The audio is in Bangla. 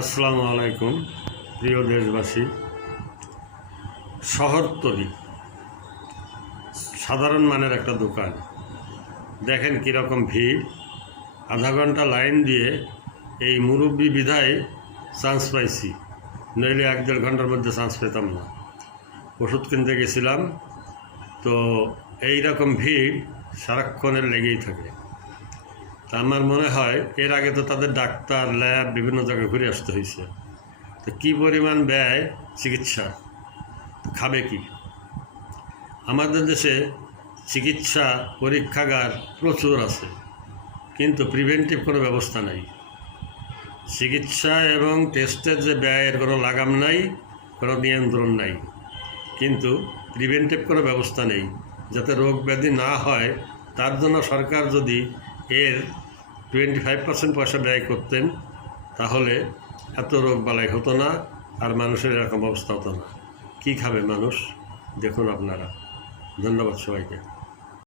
আসসালামু আলাইকুম প্রিয় দেশবাসী। শহরতলি সাধারণ মানের একটা দোকান, দেখেন কীরকম ভিড়। আধা ঘন্টা লাইন দিয়ে এই মুরব্বী বিধায় চান্স পাইছি, নইলে 1-1.5 ঘন্টার মধ্যে চান্স পেতাম না। ওষুধ কিনতে গেছিলাম, তো এই রকম ভিড় সারাক্ষণের লেগেই থাকে। তা আমার মনে হয় এর আগে তো তাদের ডাক্তার, ল্যাব বিভিন্ন জায়গায় ঘুরে আসতে হয়েছে। তো কী পরিমাণ ব্যয় চিকিৎসা, খাবে কি? আমাদের দেশে চিকিৎসা পরীক্ষাগার প্রচুর আছে, কিন্তু প্রিভেন্টিভ কোনো ব্যবস্থা নাই। চিকিৎসা এবং টেস্টের যে ব্যয়ের কোনো লাগাম নাই, কোনো নিয়ন্ত্রণ নাই, কিন্তু প্রিভেন্টিভ কোনো ব্যবস্থা নেই যাতে রোগ ব্যাধি না হয়। তার জন্য সরকার যদি এর 25% পয়সা ব্যয় করতেন, তাহলে এত রোগ বালাই হতো না, আর মানুষের এরকম অবস্থা হতো না। কী খাবে মানুষ দেখুন আপনারা। ধন্যবাদ সবাইকে।